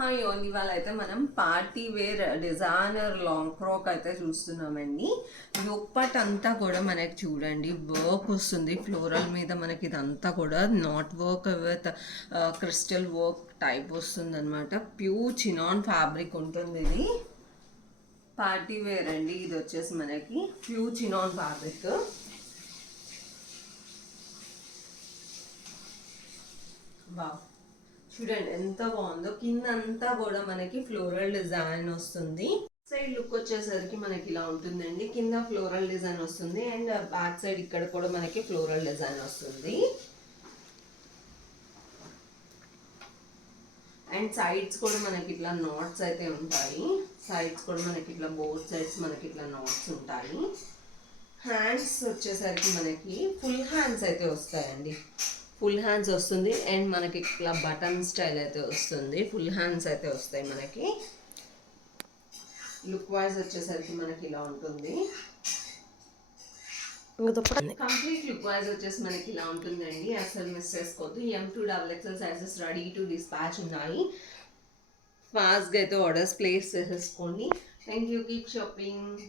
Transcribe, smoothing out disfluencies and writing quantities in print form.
Hi only ఇవాళ అయితే మనం party wear designer long frock అయితే చూస్తున్నామండి. యోగపాట్ అంతా కూడా మనకి చూడండి వర్క్ వస్తుంది ఫ్లోరల్ మీద. మనకి ఇదంతా కూడా not work with crystal work type వస్తుంది అనమాట. ప్యూర్ చినాన్ ఫ్యాబ్రిక్ ఉంటుంది. ఇది పార్టీ వేర్ అండి. ఇది వచ్చేసి మనకి ప్యూర్ చినాన్ ఫ్యాబ్రిక్. వావ్, చూడండి ఎంత బాగుందో. కింద అంతా కూడా మనకి ఫ్లోరల్ డిజైన్ వస్తుంది. సైడ్ లుక్ వచ్చేసరికి మనకి ఇలా ఉంటుందండి. కింద ఫ్లోరల్ డిజైన్ వస్తుంది అండ్ బ్యాక్ సైడ్ ఇక్కడ కూడా మనకి ఫ్లోరల్ డిజైన్ వస్తుంది. అండ్ సైడ్స్ కూడా మనకి ఇట్లా నాట్స్ అయితే ఉంటాయి. సైడ్స్ కూడా మనకి ఇట్లా బోత్ సైడ్స్ మనకి ఇట్లా నాట్స్ ఉంటాయి. హ్యాండ్స్ వచ్చేసరికి మనకి ఫుల్ హ్యాండ్స్ అయితే వస్తాయండి. ఫుల్ హ్యాండ్స్ వస్తుంది అండ్ మనకి ఇట్లా బటన్ స్టైల్ అయితే వస్తుంది. ఫుల్ హ్యాండ్స్ అయితే వస్తాయి మనకి. లుక్ వైజ్ వచ్చేసరికి మనకి ఇలా ఉంటుంది. కంప్లీట్ లుక్ వైజ్ వచ్చేసి మనకి ఇలా ఉంటుందండి. అసలు మిస్ చేసుకోవద్దు. M2XXL sizes ready to dispatch ఉన్నాయి. ఫాస్ట్గా అయితే ఆర్డర్స్ ప్లేస్ చేసేసుకోండి. Thank you. Keep shopping.